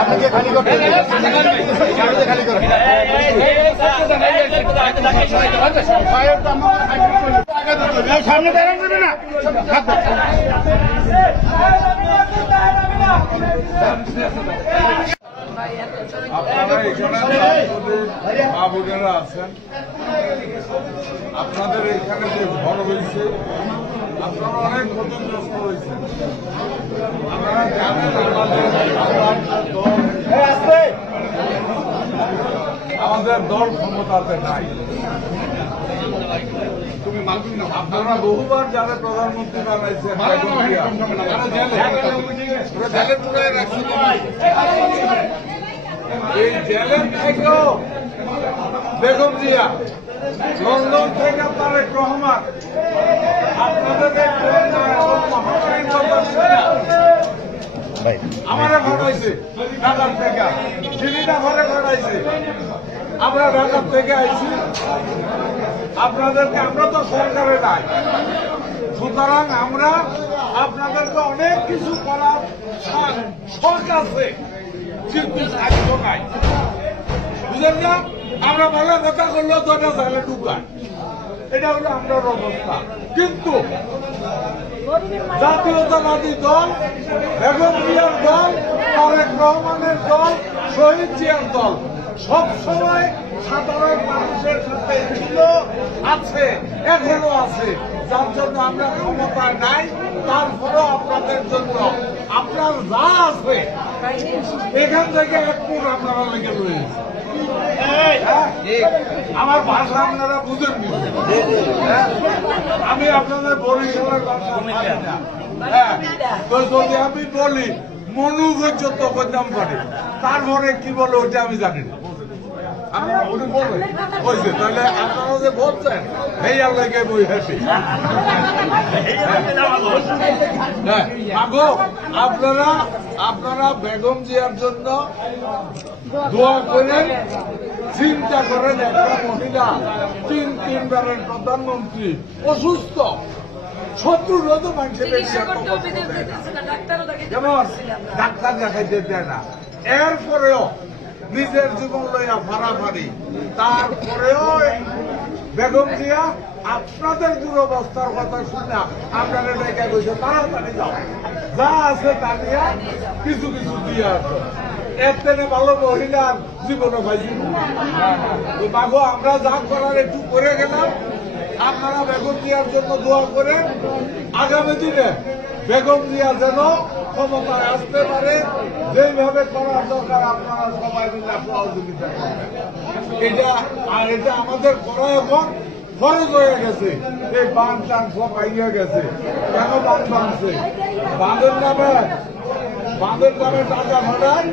আপনাকে খালি করতে খালি করেন সামনে দাঁড়ান দেবে না আপনারা এখানে মা বোনেরা আছেন, আপনাদের এখানে যে ঘর হয়েছে আপনারা অনেক ক্ষতিগ্রস্ত হয়েছেন। আপনারা জানেন আমাদের দল ক্ষমতাতে নাই। আপনারা বহুবার যারা প্রধানমন্ত্রী বানাইছেন এই জেলের থেকেও বেগম জিয়া, লন্ডন থেকে তারেক রহমান, আপনাদের আমারে ঘটাইছে ঢাকার থেকে, দিল্লিটা ঘরে ঘটাইছে। আমরা ঢাকার থেকে আইছি, আপনাদেরকে আমরা তো সরকারে নাই, সুতরাং আমরা আপনাদেরকে অনেক কিছু করার শখ আছে, কিন্তু সাধ্য নাই। বুঝলেন না? আমরা ভালো কথা করলেও দুটা জালে ঢুকায়, এটা হলো আমরা অবস্থা। কিন্তু জাতীয়তাবাদী দল, বেগম জিয়ার দল, তারেক রহমানের দল, শহীদ জিয়ার দল সবসময় সাধারণ মানুষের সাথে ছিল, আছে, এখনো আছে। যার জন্য আমরা ক্ষমতায় নাই, তারপরেও আপনাদের জন্য আপনার যা আছে এখান থেকে এক ফুট আপনারা লেগে রয়েছে। আমার ভাষা আপনারা বুঝেন নি, আমি আপনাদের বরিশালের ভাষা না। হ্যাঁ, তো যদি আমি বলি মনোগত করতাম পারি, তারপরে কি বলে ওইটা আমি জানি না। আপনারা উনি বলবেন হয়েছে, তাহলে আপনারা যে বলছেন এই আল্লাহকে বই হ্যাপি। আপনারা বেগম জিয়ার জন্য দোয়া করেন, চিন্তা করেন। একটা মহিলা তিনবারের প্রধানমন্ত্রী অসুস্থ, শত্রুর তো মানুষের যেমন ডাক্তার দেখাইতে দেয় না, এরপরেও নিজের জীবন লইয়া ফাড়াফাড়ি, তারপরেও বেগম জিয়া আপনাদের দুরবস্থার কথা শুনে আপনারা ডেকে গেছে তাড়াতাড়ি যাও, যা আছে তা নিয়ে কিছু কিছু দিয়ে আসো। এর থেকে ভালো মহিলার জীবনও পাইছি। বাবু আমরা যা করার একটু করে গেলাম, আপনারা বেগম জিয়ার জন্য দোয়া করেন। আগামী দিনে বেগম জিয়া যেন ক্ষমতায় আসতে পারে, যেভাবে করার দরকার আপনারা সবাই মিলে সহযোগিতা করবেন। এটা আমাদের করা এখন খরচ হয়ে গেছে। এই বাঁধ টান সব ভাঙিয়ে গেছে। কেন বাঁধ ভাঙছে? বাঁধের নামে টাকা ভাড়ায়